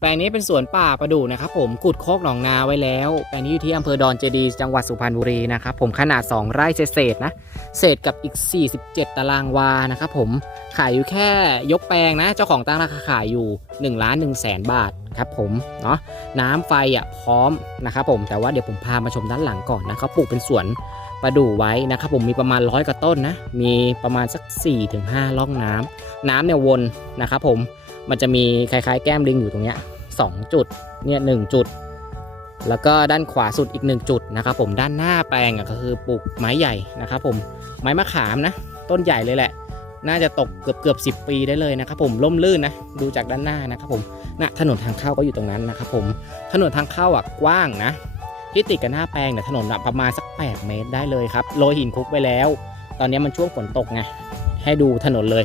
แปลงนี้เป็นสวนป่าประดู่นะครับผมขุดโคกหนองนาไว้แล้ว แปลงนี้อยู่ที่อำเภอดอนเจดี จังหวัดสุพรรณบุรีนะครับผมขนาด 2 ไร่เศษนะเศษกับอีก 47 ตารางวานะครับผมขายอยู่แค่ยกแปลงนะ เจ้าของตั้งราคาขายอยู่ 1 ล้าน1แสนบาทครับผมเนาะน้ำไฟอะพร้อมนะครับผมแต่ว่าเดี๋ยวผมพามาชมด้านหลังก่อนนะเขาปลูกเป็นสวนประดู่ไว้นะครับผมมีประมาณร้อยกว่าต้นนะมีประมาณสัก 4-5ร่องน้ำน้ำเนี่ยวนนะครับผม มันจะมีคล้ายๆ แก้มลิงอยู่ตรงเนี้ยสองจุดเนี่ยหนึ่งจุด แล้วก็ด้านขวาสุดอีกหนึ่งจุดนะครับผมด้านหน้าแปลงก็คือปลูกไม้ใหญ่นะครับผมไม้มะขามนะ ต้นใหญ่เลยแหละ น่าจะตกเกือบเกือบสิปีได้เลยนะครับผมล่มลื่นนะดูจากด้านหน้านะครับผมนะถนนทางเข้าก็อยู่ตรงนั้นนะครับผมถนนทางเข้าอะกว้างนะที่ติดกับหน้าแปลงเนี่ยถนนประมาณสัก 8 เมตรได้เลยครับโรยหินคุกไปแล้ว ตอนนี้มันช่วงฝนตกไงให้ดูถนนเลย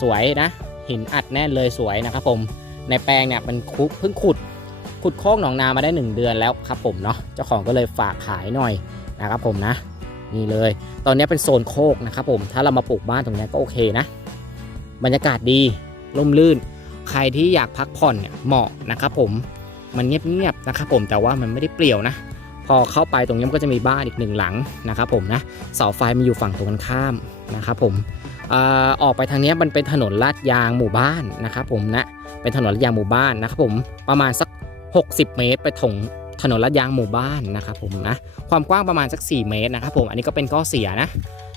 สวยนะ หินอัดแน่นเลยสวยนะครับผมในแปลงเนี่ยมันคุเพิ่งขุดขุดโคกหนองนามาได้ 1 เดือนแล้วครับผมเนาะเจ้าของก็เลยฝากขายหน่อยนะครับผมนะนี่เลย ตอนนี้เป็นโซนโคกนะครับผมถ้าเรามาปลูกบ้านตรงนี้ก็โอเคนะ บรรยากาศดีร่มรื่น ใครที่อยากพักผ่อนเนี่ยเหมาะนะครับผมมันเงียบๆนะครับผมแต่ว่ามันไม่ได้เปลี่ยวนะ พอเข้าไปตรงนี้มันก็จะมีบ้านอีกหนึ่งหลังนะครับผมนะเสาไฟมันอยู่ฝั่งตรงกันข้ามนะครับผม ออกไปทางนี้มันเป็นถนนลาดยางหมู่บ้านนะครับผมนะเป็นถนนลาดยางหมู่บ้านนะครับผมประมาณสัก 60 เมตร ไปถงถนนลาดยางหมู่บ้านนะครับผมนะความกว้างประมาณสัก 4 เมตรนะครับผมอันนี้ก็เป็นข้อเสียนะ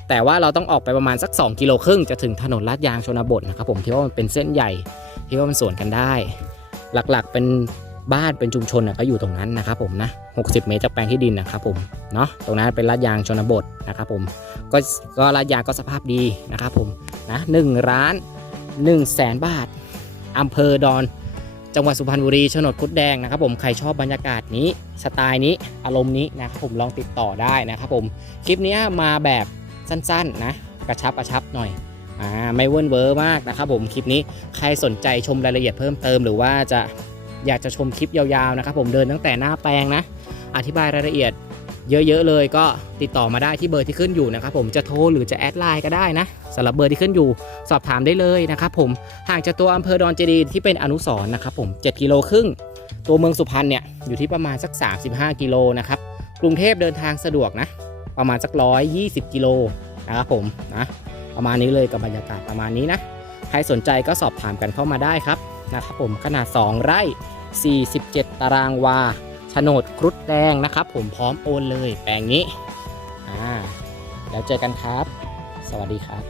แต่ว่าเราต้องออกไปประมาณสัก 2 กิโลครึ่งจะถึงถนนลาดยางชนบทนะครับผมที่ว่ามันเป็นเส้นใหญ่ที่ว่ามันสวนกันได้ หลักๆเป็น บ้านเป็นชุมชนก็อยู่ตรงนั้นนะครับผมนะ 60 เมตรจากแปลงที่ดินนะครับผมเนาะตรงนั้นเป็นลาดยางชนบทนะครับผมก็ก็ลาดยางก็สภาพดีนะครับผมนะหนึ่งร้าน1นึ่งแสนบาทอำเภอดอน จังหวัดสุพรรณบุรีโฉนดคุดแดงนะครับผมใครชอบบรรยากาศนี้สไตล์นี้อารมณ์นี้นะครับผมลองติดต่อได้นะครับผมคลิปนี้มาแบบสั้นๆนะกระชับกระชับหน่อยอ่าไม่เวิร์นเวอร์มากนะครับผมคลิปนี้ใครสนใจชมรายละเอียดเพิ่มเติมหรือว่าจะ อยากจะชมคลิปยาวๆนะครับผมเดินตั้งแต่หน้าแปลงนะ อธิบายรายละเอียดเยอะๆเลยก็ติดต่อมาได้ที่เบอร์ที่ขึ้นอยู่นะครับผมจะโทรหรือจะแอดไลน์ก็ได้นะสำหรับเบอร์ที่ขึ้นอยู่ สอบถามได้เลยนะครับผมห่างจากตัวอำเภอดอนเจดีที่เป็นอนุสร์นะครับผม7กิโลครึ่งตัวเมืองสุพรรณเนี่ยอยู่ที่ประมาณสัก 35 กิโลนะครับกรุงเทพเดินทางสะดวกนะ ประมาณสัก 120 กิโลนะครับผมนะประมาณนี้เลยกับบรรยากาศประมาณนี้นะใครสนใจก็สอบถามกันเข้ามาได้ครับ นะครับผมขนาด 2 ไร่ 47 ตารางวาโฉนดครุฑแดงนะครับ ผมพร้อมโอนเลยแปลงนี้อ่าแล้วเจอกันครับ สวัสดีครับ